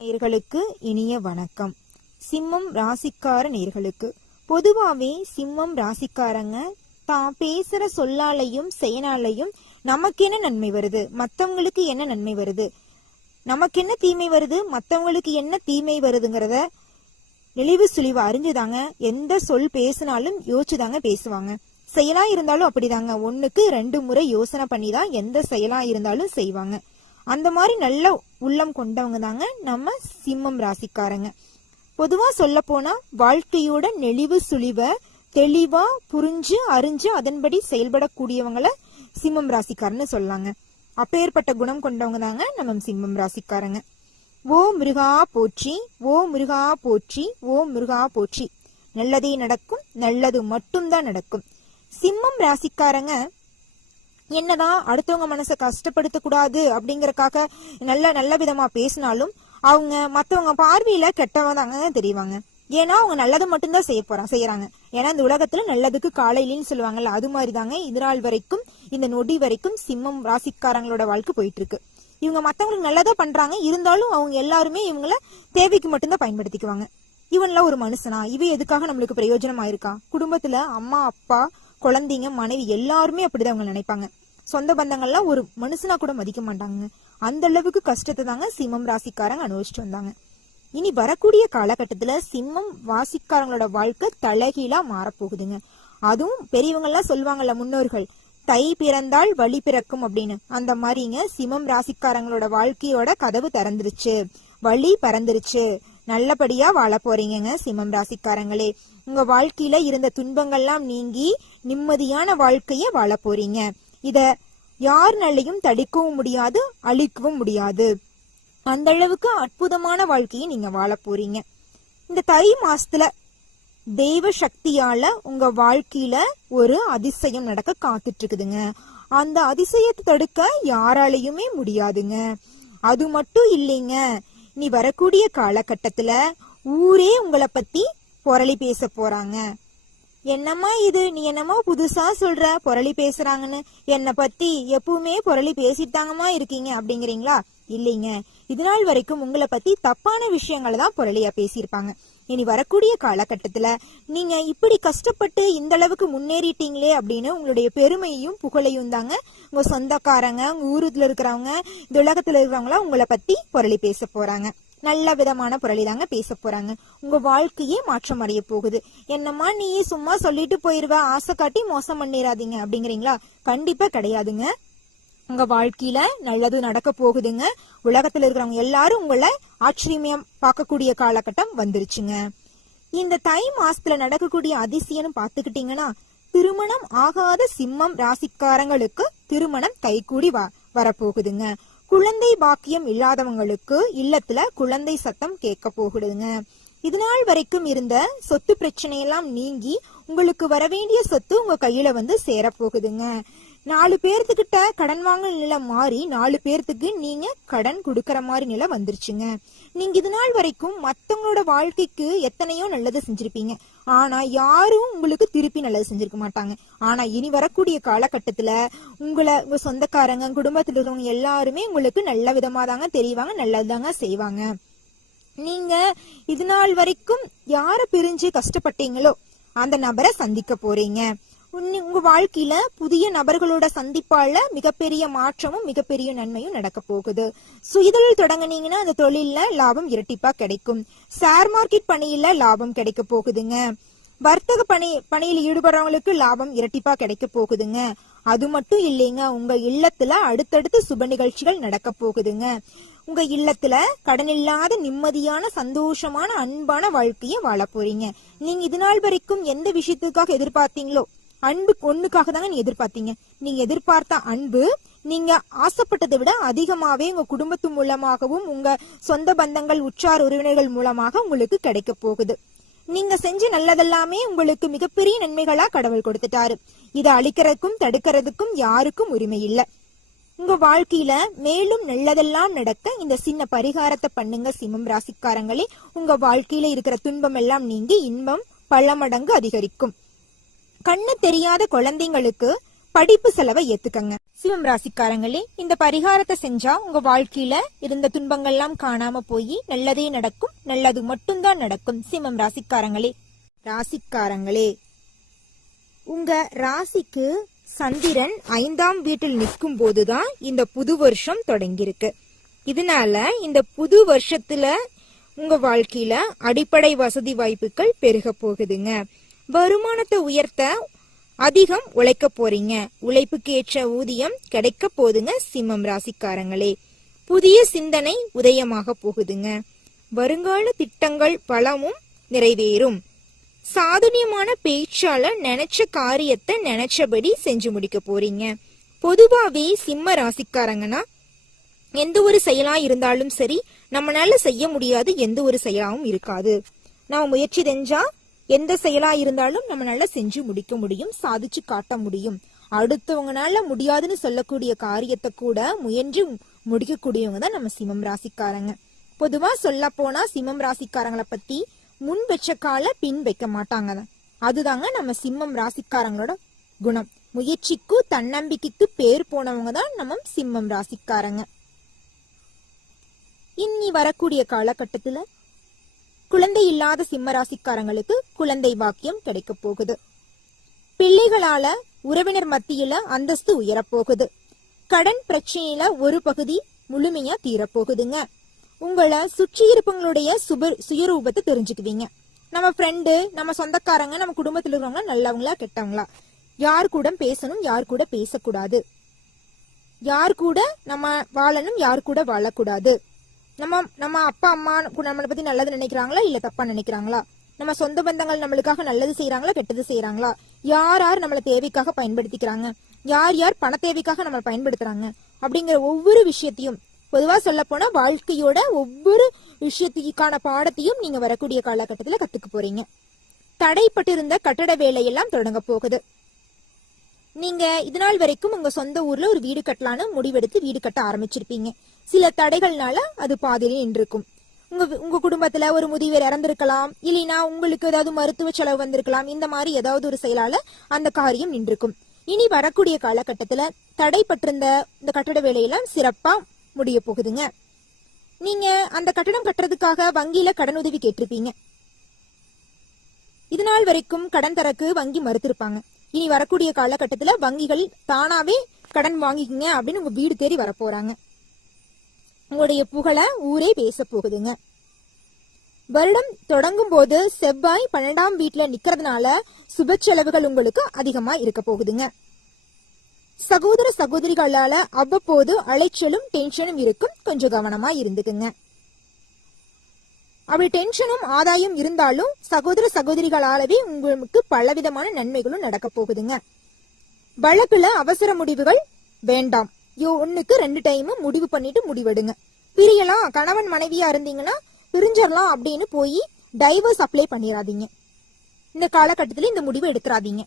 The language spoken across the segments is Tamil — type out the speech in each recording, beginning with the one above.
நேர்களுக்கு இனிய வணக்கம். சிம்மம் ராசிக்கார நேர்களுக்கு. பொதுவாவே சிம்மம் ராசிக்காரங்க தான் பேசுற சொல்லாலையும் செயலாலையும் நமக்கு என்ன நன்மை வருது? மத்தவங்களுக்கு என்ன நன்மை வருது? நமக்கு என்ன தீமை வருது? மத்தவங்களுக்கு என்ன தீமை வருதுங்கிறத நெளிவு சுழிவு அறிஞ்சுதாங்க. எந்த சொல் பேசினாலும் யோசிச்சுதாங்க பேசுவாங்க. செயலா இருந்தாலும் அப்படிதாங்க. ஒண்ணுக்கு ரெண்டு முறை யோசனை பண்ணி தான் எந்த செயலா இருந்தாலும் செய்வாங்க. அந்த மாதிரி நல்ல உள்ளம் கொண்டவங்க தாங்க நம்ம சிம்மம் ராசிக்காரங்க. பொதுவாக சொல்ல போனால் வாழ்க்கையோட நெளிவு சுழிவை தெளிவாக புரிஞ்சு அறிஞ்சு அதன்படி செயல்படக்கூடியவங்கள சிம்மம் ராசிக்காரன்னு சொல்லலாங்க அப்பேற்பட்ட குணம் கொண்டவங்க தாங்க நம்ம சிம்மம் ராசிக்காரங்க. ஓ மிருகா போற்றி ஓ முருகா போற்றி ஓ மிருகா போற்றி. நல்லதே நடக்கும் நல்லது மட்டும்தான் நடக்கும். சிம்மம் ராசிக்காரங்க என்னதான் அடுத்தவங்க மனசை கஷ்டப்படுத்த கூடாது அப்படிங்கறக்காக நல்ல நல்ல விதமா பேசினாலும் அவங்க மத்தவங்க பார்வையில கெட்டவங்க தாங்க தெரிவாங்க. ஏன்னா அவங்க நல்லது மட்டும்தான் செய்ய போறாங்க செய்யறாங்க. ஏன்னா இந்த உலகத்துல நல்லதுக்கு காலையிலன்னு சொல்லுவாங்கல்ல அது மாதிரி தாங்க இது வரைக்கும் இந்த நொடி வரைக்கும் சிம்மம் ராசிக்காரங்களோட வாழ்க்கை போயிட்டு இருக்கு இவங்க மத்தவங்களுக்கு நல்லதா பண்றாங்க இருந்தாலும் அவங்க எல்லாருமே இவங்கள தேவைக்கு மட்டும்தான் பயன்படுத்திக்குவாங்க. இவன்லாம் ஒரு மனுஷனா? இவ எதுக்காக நம்மளுக்கு பிரயோஜனமா இருக்கா? குடும்பத்துல அம்மா அப்பா குழந்தைங்க மனைவி எல்லாருமே அப்படிதான் அவங்க நினைப்பாங்க. சொந்த பந்தங்கள்லாம் ஒரு மனுஷனா கூட மதிக்க மாட்டாங்க. அந்த அளவுக்கு கஷ்டத்தை தாங்க சிம்மம் ராசிக்காரங்க அனுபவிச்சுட்டு வந்தாங்க. இனி வரக்கூடிய காலகட்டத்துல சிம்மம் வாசிக்காரங்களோட வாழ்க்கை தலைகீழா மாறப்போகுதுங்க. அதுவும் பெரியவங்கெல்லாம் சொல்லுவாங்கல்ல முன்னோர்கள் தை பிறந்தால் வழி பிறக்கும் அப்படின்னு. அந்த மாதிரிங்க சிம்மம் ராசிக்காரங்களோட வாழ்க்கையோட கதவு திறந்துருச்சு. வழி பறந்துருச்சு. நல்லபடியா வாழ போறீங்கங்க சிம்மம் ராசிக்காரங்களே. உங்க வாழ்க்கையில இருந்த துன்பங்கள்லாம் நீங்கி நிம்மதியான வாழ்க்கைய வாழ போறீங்க. இத யாருனாலையும் தடுக்கவும் முடியாது அழிக்கவும் முடியாது. அந்த அளவுக்கு அற்புதமான வாழ்க்கையை நீங்க வாழ போறீங்க. இந்த தை மாசத்துல தெய்வ சக்தியால உங்க வாழ்க்கையில ஒரு அதிசயம் நடக்க காத்துட்டு இருக்குதுங்க அந்த அதிசயத்தை தடுக்க யாராலையுமே முடியாதுங்க. அது மட்டும் இல்லைங்க. நீ வரக்கூடிய காலகட்டத்துல ஊரே உங்களை பத்தி புரளி பேச போறாங்க. என்னம்மா இது? நீ என்னமோ புதுசா சொல்ற? புரளி பேசுறாங்கன்னு. என்னை பத்தி எப்பவுமே புரளி பேசிட்டாங்கம்மா இருக்கீங்க அப்படிங்கிறீங்களா? இல்லைங்க. இது நாள் வரைக்கும் உங்களை பத்தி தப்பான விஷயங்களை தான் புரளியா பேசியிருப்பாங்க. இனி வரக்கூடிய காலகட்டத்துல நீங்க இப்படி கஷ்டப்பட்டு இந்த அளவுக்கு முன்னேறிட்டீங்களே அப்படின்னு உங்களுடைய பெருமையும் புகழையும் தாங்க உங்க சொந்தக்காரங்க உங்க ஊருல இருக்கிறவங்க இந்த உலகத்துல இருக்கிறவங்கள உங்களை பத்தி புரளி பேச போறாங்க. நல்ல விதமான புரளி தாங்க பேச போறாங்க. உங்க வாழ்க்கையே மாற்றம் அடைய போகுது. என்னம்மா நீ சும்மா சொல்லிட்டு போயிருவ ஆசை காட்டி மோசம் பண்ணிடாதீங்க அப்படிங்கிறீங்களா? கண்டிப்பா கிடையாதுங்க. உங்க வாழ்க்கையில நல்லது நடக்க போகுதுங்க. உலகத்துல இருக்கிறவங்க எல்லாரும் உங்களை ஆச்சரியமா பார்க்கக்கூடிய காலகட்டம் வந்துருச்சுங்க. இந்த தை மாசத்துல நடக்கக்கூடிய அதிசயம் பாத்துக்கிட்டீங்கன்னா திருமணம் ஆகாத சிம்மம் ராசிக்காரங்களுக்கு திருமணம் கைகூடி வ வரப்போகுதுங்க. குழந்தை பாக்கியம் இல்லாதவங்களுக்கு இல்லத்துல குழந்தை சத்தம் கேட்க போகுதுங்க. இது நாள் வரைக்கும் இருந்த சொத்து பிரச்சனையெல்லாம் நீங்கி உங்களுக்கு வர வேண்டிய சொத்து உங்க கையில வந்து சேரப்போகுதுங்க நாலு பேர்த்துக்கிட்ட கடன் வாங்கல் நிலை மாறி நாலு பேர்த்துக்கு நீங்க கடன் கொடுக்கற மாதிரி நிலை வந்துருச்சுங்க. நீங்க இது நாள் வரைக்கும் மத்தவங்களோட வாழ்க்கைக்கு எத்தனையோ நல்லது செஞ்சிருப்பீங்க. ஆனா யாரும் உங்களுக்கு திருப்பி நல்லது செஞ்சிருக்க மாட்டாங்க. ஆனா இனி வரக்கூடிய காலகட்டத்துல உங்களை உங்க சொந்தக்காரங்க குடும்பத்துல இருக்கிறவங்க எல்லாருமே உங்களுக்கு நல்ல விதமா தாங்க தெரியவாங்க நல்லதுதாங்க செய்வாங்க. நீங்க இது நாள் வரைக்கும் யார பிரிஞ்சு கஷ்டப்பட்டீங்களோ அந்த நபரை சந்திக்க போறீங்க. உங்க வாழ்க்கையில புதிய நபர்களோட சந்திப்பால மிகப்பெரிய மாற்றமும் மிகப்பெரிய நன்மையும் நடக்க போகுது. சுயதொழில் தொடங்கினீங்கன்னா அந்த தொழில்ல லாபம் இரட்டிப்பா கிடைக்கும். ஷேர் மார்க்கெட் பணியில லாபம் கிடைக்க போகுதுங்க. வர்த்தக பணி பணியில் ஈடுபடுறவங்களுக்கு லாபம் இரட்டிப்பா கிடைக்க போகுதுங்க. அது மட்டும் இல்லைங்க உங்க இல்லத்துல அடுத்தடுத்து சுப நிகழ்ச்சிகள் நடக்க போகுதுங்க. உங்க இல்லத்துல கடன் இல்லாத நிம்மதியான சந்தோஷமான அன்பான வாழ்க்கையை வாழ போறீங்க. நீங்க இது நாள் வரைக்கும் எந்த விஷயத்துக்காக எதிர்பார்த்தீங்களோ அன்பு ஒண்ணுக்காக தாங்க நீ எதிர்பார்த்தீங்க. நீங்க எதிர்பார்த்த அன்பு நீங்க ஆசைப்பட்டதை விட அதிகமாவே உங்க குடும்பத்து மூலமாகவும் உங்க சொந்த பந்தங்கள் உற்றார் உறவினர்கள் மூலமாக உங்களுக்கு கிடைக்க போகுது. நீங்க செஞ்ச நல்லதெல்லாமே உங்களுக்கு மிகப்பெரிய நன்மைகளா கடவுள் கொடுத்துட்டாரு. இதை அழிக்கிறதுக்கும் தடுக்கிறதுக்கும் யாருக்கும் உரிமை இல்ல. உங்க வாழ்க்கையில மேலும் நல்லதெல்லாம் நடக்க இந்த சின்ன பரிகாரத்தை பண்ணுங்க சிம்மம் ராசிக்காரங்களே. உங்க வாழ்க்கையில இருக்கிற துன்பம் எல்லாம் நீங்கி இன்பம் பல மடங்கு அதிகரிக்கும். கண்ணு தெரியாத குழந்தைங்களுக்கு படிப்பு செலவை ஏத்துக்கங்க. சிவம் ராசிக்காரங்களே இந்த பரிகாரத்தை செஞ்சா உங்க வாழ்க்கையில இருந்த துன்பங்கள்லாம் காணாம போய் நல்லதே நடக்கும் நல்லது மட்டும்தான் நடக்கும். சிவம் ராசிக்காரங்களே ராசிக்காரங்களே உங்க ராசிக்கு சந்திரன் ஐந்தாம் வீட்டில் நிற்கும் போதுதான் இந்த புது வருஷம் தொடங்கியிருக்கு. இதனால இந்த புது வருஷத்துல உங்க வாழ்க்கையில அடிப்படை வசதி வாய்ப்புகள் பெருக போகுதுங்க. வருமானத்தை உயர்த்த அதிகம் உழைக்க போறீங்க. உழைப்புக்கு ஏற்ற ஊதியம் கிடைக்க போதுங்க சிம்மம் ராசிக்காரங்களே. புதிய சிந்தனை உதயமாக போகுதுங்க. வருங்கால திட்டங்கள் பலமும் நிறைவேறும். சாதுரியமான பேச்சால நினைச்ச காரியத்தை நினைச்சபடி செஞ்சு முடிக்க போறீங்க. பொதுவாவே சிம்ம ராசிக்காரங்கன்னா எந்த ஒரு செயலா இருந்தாலும் சரி நம்மளால செய்ய முடியாது எந்த ஒரு செயலாவும் இருக்காது. நான் முயற்சி செஞ்சா எந்த செயலா இருந்தாலும் நம்மளால செஞ்சு முடிக்க முடியும் சாதிச்சு காட்ட முடியும். அடுத்தவங்கனால முடியாதுன்னு சொல்லக்கூடிய காரியத்தை கூட முயன்று முடிக்கக்கூடியவங்க தான் நம்ம சிம்மம் ராசிக்காரங்க. பொதுவா சொல்ல போனா சிம்மம் ராசிக்காரங்களை பத்தி முன் வச்ச கால பின் வைக்க மாட்டாங்க. அதுதாங்க நம்ம சிம்மம் ராசிக்காரங்களோட குணம். முயற்சிக்கு தன்னம்பிக்கைக்கு பேர் போனவங்க தான் நம்ம சிம்மம் ராசிக்காரங்க. இன்னி வரக்கூடிய காலகட்டத்துல குழந்தை இல்லாத சிம்ம ராசிக்காரங்களுக்கு குழந்தை வாக்கியம் கிடைக்க போகுது. பிள்ளைகளால உறவினர் மத்தியில அந்தஸ்து உயரப்போகுது. கடன் பிரச்சனையில ஒரு பகுதி முழுமையா தீரப்போகுதுங்க. உங்களை சுற்றி இருப்பவங்களுடைய சுப சுயரூபத்தை தெரிஞ்சுக்குவீங்க. நம்ம ஃப்ரெண்டு நம்ம சொந்தக்காரங்க நம்ம குடும்பத்தில் இருக்கிறவங்க நல்லவங்களா கெட்டவங்களா? யார் கூட பேசணும் யார் கூட பேசக்கூடாது. யார் கூட நம்ம வாழணும் யார் கூட வாழக்கூடாது. நம்ம நம்ம அப்பா அம்மா நம்மளை பத்தி நல்லது நினைக்கிறாங்களா? இல்ல தப்பா நினைக்கிறாங்களா? நம்ம சொந்த பந்தங்கள் நம்மளுக்காக நல்லது செய்யறாங்களா கெட்டது செய்யறாங்களா யார் யார் நம்மள தேவைக்காக பயன்படுத்திக்கிறாங்க? யார் யார் பண தேவைக்காக நம்மளை பயன்படுத்துறாங்க? அப்படிங்கிற ஒவ்வொரு விஷயத்தையும் பொதுவா சொல்ல போனா வாழ்க்கையோட ஒவ்வொரு விஷயத்துக்கான பாடத்தையும் நீங்க வரக்கூடிய காலகட்டத்துல கத்துக்க போறீங்க. தடைப்பட்டிருந்த கட்டட வேலையெல்லாம் தொடங்க போகுது. நீங்க இதனால் வரைக்கும் உங்க சொந்த ஊர்ல ஒரு வீடு கட்டலான்னு முடிவெடுத்து வீடு கட்ட ஆரம்பிச்சிருப்பீங்க. சில தடைகள்னால அது பாதியிலே நின்றுக்கும் உங்க உங்க குடும்பத்துல ஒரு முதியவர் இறந்திருக்கலாம் இல்லைனா உங்களுக்கு ஏதாவது மருத்துவ செலவு வந்திருக்கலாம் இந்த மாதிரி ஏதாவது ஒரு செயலால அந்த காரியம் நின்றுக்கும் இனி வரக்கூடிய காலகட்டத்துல தடைப்பட்டிருந்த இந்த கட்டட வேலையெல்லாம் சிறப்பா முடிய போகுதுங்க. நீங்க அந்த கட்டடம் கட்டுறதுக்காக வங்கியில கடன் உதவி கேட்டிருப்பீங்க. இது நாள் வரைக்கும் கடன் தரக்கு வங்கி மறுத்திருப்பாங்க. இனி வரக்கூடிய காலகட்டத்துல வங்கிகள் தானாவே கடன் வாங்கிக்கங்க அப்படின்னு உங்க வீடு தேடி வரப்போறாங்க. உங்களுடைய புகழ ஊரே பேச போகுதுங்க. வருடம் தொடங்கும் போது செவ்வாய் பன்னெண்டாம் வீட்டுல நிக்கிறதுனால சுப செலவுகள் உங்களுக்கு அதிகமா இருக்க போகுதுங்க. சகோதர சகோதரிகளால அவ்வப்போது அலைச்சலும் டென்ஷனும் இருக்கும். கொஞ்சம் கவனமா இருந்துக்குங்க. அப்படி டென்ஷனும் ஆதாயம் இருந்தாலும் சகோதர சகோதரிகளாலவே உங்களுக்கு பலவிதமான நன்மைகளும் நடக்க போகுதுங்க. வழக்குல அவசர முடிவுகள் வேண்டாம். யோ ஒண்ணுக்கு ரெண்டு டைம் முடிவு பண்ணிட்டு முடிவெடுங்க. பிரியலாம் கணவன் மனைவியா இருந்தீங்கன்னா பிரிஞ்சிடலாம் அப்படின்னு போய் டைவர்ஸ் அப்ளை பண்ணிடாதீங்க இந்த காலகட்டத்தில் இந்த முடிவு எடுத்துறாதீங்க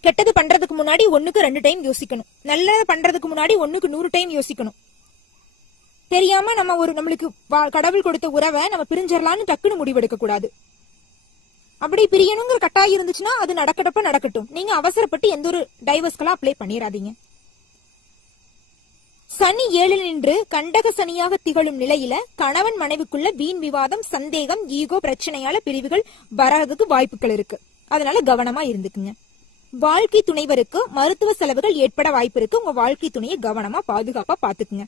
கெட்டது பண்றதுக்கு முன்னாடி ஒண்ணுக்கு ரெண்டு டைம் யோசிக்கணும். நல்லது பண்றதுக்கு முன்னாடி ஒண்ணுக்கு நூறு டைம் யோசிக்கணும். தெரியாம நம்ம ஒரு நம்மளுக்கு வா- கடவுள் கொடுத்த உறவை நம்ம பிரிஞ்சிடலாம்னு டக்குன்னு முடிவெடுக்க கூடாது அப்படி பிரியணுங்கிற கட்டாயம் இருந்துச்சுன்னா அது நடக்கிறப்ப நடக்கட்டும். நீங்க அவசரப்பட்டு எந்த ஒரு டைவர்ஸ்கெல்லாம் அப்ளை பண்ணிடாதீங்க சனி ஏழில் நின்று கண்டக சனியாக திகழும் நிலையில கணவன் மனைவிக்குள்ள வீண் விவாதம் சந்தேகம் ஈகோ பிரச்சனையால பிரிவுகள் வராததுக்கு வாய்ப்புகள் இருக்கு. அதனால கவனமா இருந்துக்குங்க. வாழ்க்கை துணைவருக்கு மருத்துவ செலவுகள் ஏற்பட வாய்ப்பு இருக்கு. உங்க வாழ்க்கை துணையை கவனமா பாதுகாப்பா பாத்துக்குங்க.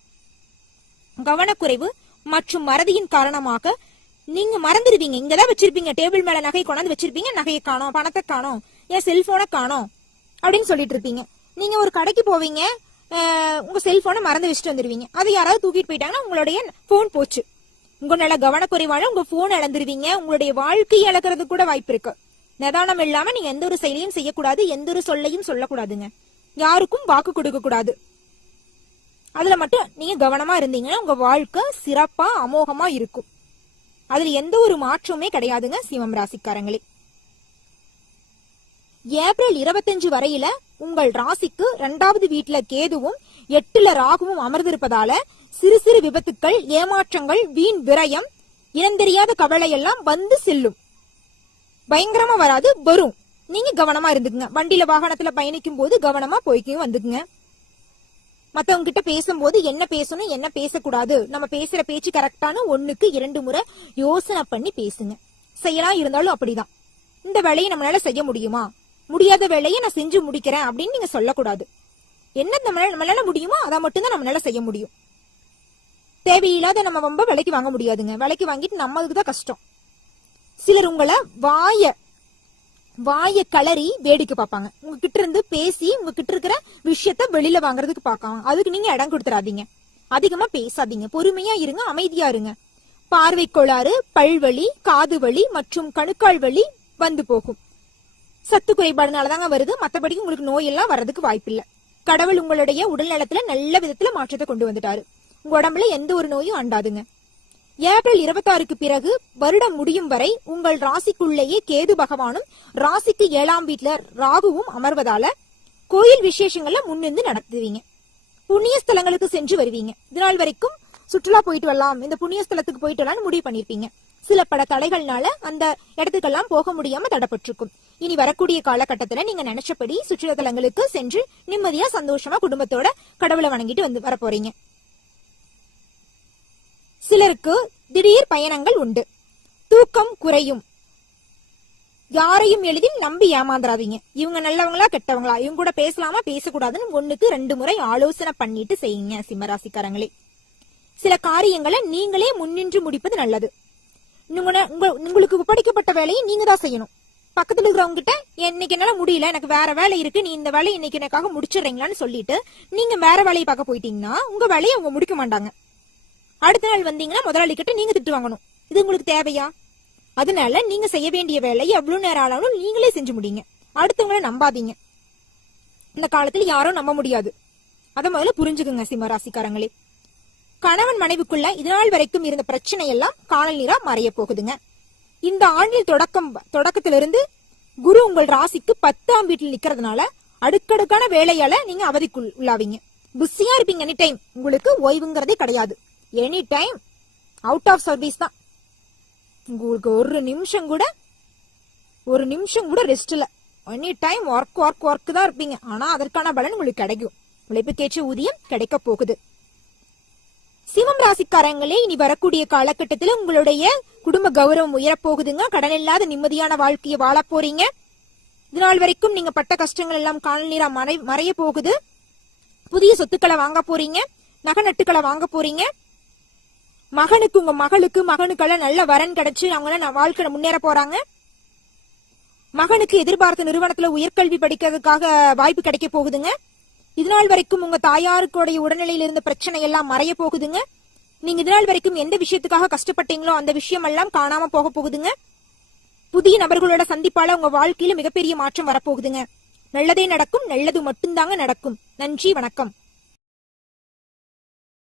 கவனக்குறைவு மற்றும் மறதியின் காரணமாக நீங்க மறந்துடுவீங்க. இங்கதான் வச்சிருப்பீங்க. டேபிள் மேல நகை கொண்டாந்து வச்சிருப்பீங்க. நகையை காணோம் பணத்தை காணோம் என் செல்போனை காணோம் அப்படின்னு சொல்லிட்டு இருப்பீங்க. நீங்க ஒரு கடைக்கு போவீங்க. உங்க செல்போனை மறந்து வச்சுட்டு வந்துருவீங்க அது யாராவது தூக்கிட்டு போயிட்டாங்கன்னா உங்களுடைய போன் போச்சு. உங்க நல்ல கவனக்குறைவால உங்க போன் இழந்துருவீங்க உங்களுடைய வாழ்க்கையை இழக்கிறது கூட வாய்ப்பு இருக்கு. நிதானம் இல்லாம நீங்க எந்த ஒரு செயலையும் செய்யக்கூடாது. எந்த ஒரு சொல்லையும் சொல்லக்கூடாதுங்க. யாருக்கும் வாக்கு கொடுக்க கூடாது. அதுல மட்டும் நீங்க கவனமா இருந்தீங்கன்னா உங்க வாழ்க்கை சிறப்பா அமோகமா இருக்கும். அதுல எந்த ஒரு மாற்றமுமே கிடையாதுங்க சிவம் ராசிக்காரங்களே. ஏப்ரல் இருபத்தஞ்சு வரையில உங்கள் ராசிக்கு இரண்டாவது வீட்டுல கேதுவும் எட்டுல ராகுவும் அமர்ந்திருப்பதால சிறு சிறு விபத்துக்கள் ஏமாற்றங்கள் வீண் விரயம் இனந்தெரியாத கவலை எல்லாம் வந்து செல்லும். பயங்கரமா வராது வரும். நீங்க கவனமா இருந்துக்குங்க. வண்டியில வாகனத்துல பயணிக்கும் போது கவனமா போய்க்கும் வந்துக்குங்க. மத்தவங்க கிட்ட பேசும்போது என்ன பேசணும் என்ன பேசக்கூடாது? நம்ம பேசுற பேச்சு கரெக்டான ஒண்ணுக்கு இரண்டு முறை யோசனை பண்ணி பேசுங்க. செயலா இருந்தாலும் அப்படிதான். இந்த வேலையை நம்மளால செய்ய முடியுமா? முடியாத வேலையை நான் செஞ்சு முடிக்கிறேன் அப்படின்னு நீங்க சொல்லக்கூடாது. என்ன நம்மளால நம்மளால முடியுமோ அதை மட்டும்தான் நம்மளால செய்ய முடியும். தேவையில்லாத நம்ம ரொம்ப விலைக்கு வாங்க முடியாதுங்க. விலைக்கு வாங்கிட்டு நம்மளுக்கு தான் கஷ்டம். சிலர் உங்களை வாய வாய கலரி வேடிக்கை பார்ப்பாங்க. உங்ககிட்ட இருந்து பேசி உங்ககிட்ட இருக்கிற விஷயத்த வெளியில வாங்குறதுக்கு பார்க்கலாம். அதுக்கு நீங்க இடம் கொடுத்துறாதீங்க. அதிகமா பேசாதீங்க. பொறுமையா இருங்க அமைதியா இருங்க. பார்வை கோளாறு பல்வழி காது வலி மற்றும் கணுக்கால் வலி வந்து போகும். சத்து குறைபாடுனால தாங்க வருது. மத்தபடி உங்களுக்கு நோய் எல்லாம் வர்றதுக்கு வாய்ப்பில்லை. கடவுள் உங்களுடைய உடல் நலத்துல நல்ல விதத்துல மாற்றத்தை கொண்டு வந்துட்டாரு. உங்க உடம்புல எந்த ஒரு நோயும் அண்டாதுங்க. ஏப்ரல் இருபத்தாறுக்கு பிறகு வருடம் முடியும் வரை உங்கள் ராசிக்குள்ளேயே கேது பகவானும் ராசிக்கு ஏழாம் வீட்டுல ராகுவும் அமர்வதால கோயில் விசேஷங்கள்ல முன்னிருந்து நடத்துவீங்க. புண்ணிய ஸ்தலங்களுக்கு சென்று வருவீங்க. இதனால் வரைக்கும் சுற்றுலா போயிட்டு வரலாம் இந்த புண்ணிய ஸ்தலத்துக்கு போயிட்டு வரலாம்னு முடிவு பண்ணிருப்பீங்க. சில பட தடைகள்னால அந்த இடத்துக்கெல்லாம் போக முடியாம தடப்பட்டிருக்கும். இனி வரக்கூடிய காலகட்டத்துல நீங்க நினைச்சபடி சுற்றுலா தலங்களுக்கு சென்று நிம்மதியா சந்தோஷமா குடும்பத்தோட கடவுளை வணங்கிட்டு வந்து வர போறீங்க. சிலருக்கு திடீர் பயணங்கள் உண்டு. தூக்கம் குறையும். யாரையும் எளிதில் நம்பி ஏமாந்துறாதீங்க. இவங்க நல்லவங்களா கெட்டவங்களா? இவங்க கூட பேசலாமா பேசக்கூடாதுன்னு ஒண்ணுக்கு ரெண்டு முறை ஆலோசனை பண்ணிட்டு செய்யுங்க சிம்மராசிக்காரங்களே. சில காரியங்களை நீங்களே முன்னின்று முடிப்பது நல்லது. உங்களுக்கு ஒப்படைக்கப்பட்ட வேலையை நீங்க தான் செய்யணும். பக்கத்துல இருக்கிறவங்க கிட்ட இன்னைக்கு என்னால முடியல எனக்கு வேற வேலை இருக்கு நீ இந்த வேலையை இன்னைக்கு எனக்காக முடிச்சிடுறீங்களான்னு சொல்லிட்டு நீங்க வேற வேலையை பார்க்க போயிட்டீங்கன்னா உங்க வேலையை அவங்க முடிக்க மாட்டாங்க. அடுத்த நாள் வந்தீங்கன்னா முதலாளி கிட்ட நீங்க திட்டு வாங்கணும். இது உங்களுக்கு தேவையா? அதனால நீங்க செய்ய வேண்டிய வேலையை எவ்வளவு நேரம் ஆனாலும் நீங்களே செஞ்சு முடியுங்க அடுத்தவங்கள நம்பாதீங்க. இந்த காலத்துல யாரும் நம்ப முடியாது. அத முதல்ல புரிஞ்சுக்குங்க சிம்மராசிக்காரங்களே கணவன் மனைவிக்குள்ள இதனால் வரைக்கும் இருந்த பிரச்சனை எல்லாம் காணல் நீரா மறைய போகுதுங்க. இந்த ஆண்டில் தொடக்கம் தொடக்கத்திலிருந்து குரு உங்கள் ராசிக்கு பத்தாம் வீட்டில் நிக்கிறதுனால அடுக்கடுக்கான வேலையால நீங்க அவதிக்குள் உள்ளாவீங்க. பிஸியா இருப்பீங்க எனி டைம் உங்களுக்கு ஓய்வுங்கிறதே கிடையாது. Any time out of service தான். உங்களுக்கு ஒரு நிமிஷம் கூட ஒரு நிமிஷம் கூட ரெஸ்ட் இல்ல. Any time work work work தான் இருப்பீங்க. ஆனா அதற்கான பலன் உங்களுக்கு கிடைக்கும். உழைப்புக்கேற்ற ஊதியம் கிடைக்க போகுது. சிவம் ராசிக்காரங்களே இனி வரக்கூடிய காலகட்டத்தில் உங்களுடைய குடும்ப கௌரவம் உயரப்போகுதுங்க. கடன் இல்லாத நிம்மதியான வாழ்க்கையை வாழப் போறீங்க. இதனால் வரைக்கும் நீங்க பட்ட கஷ்டங்கள் எல்லாம் காணல் நீரா மறை மறைய போகுது. புதிய சொத்துக்களை வாங்க போறீங்க. நகை நட்டுக்களை வாங்க போறீங்க. மகனுக்கு உங்க மகளுக்கு மகனுக்கெல்லாம் நல்ல வரன் கிடைச்சு அவங்க வாழ்க்கை முன்னேற போறாங்க. மகனுக்கு எதிர்பார்த்த நிறுவனத்துல உயர்கல்வி படிக்கிறதுக்காக வாய்ப்பு கிடைக்க போகுதுங்க. இதனால் வரைக்கும் உங்க தாயாருக்குடைய உடல்நிலையில இருந்த பிரச்சனை எல்லாம் மறைய போகுதுங்க. நீங்க இதனால் வரைக்கும் எந்த விஷயத்துக்காக கஷ்டப்பட்டீங்களோ அந்த விஷயம் எல்லாம் காணாம போக போகுதுங்க. புதிய நபர்களோட சந்திப்பால உங்க வாழ்க்கையில மிகப்பெரிய மாற்றம் வரப்போகுதுங்க. நல்லதே நடக்கும் நல்லது மட்டும்தாங்க நடக்கும். நன்றி வணக்கம்.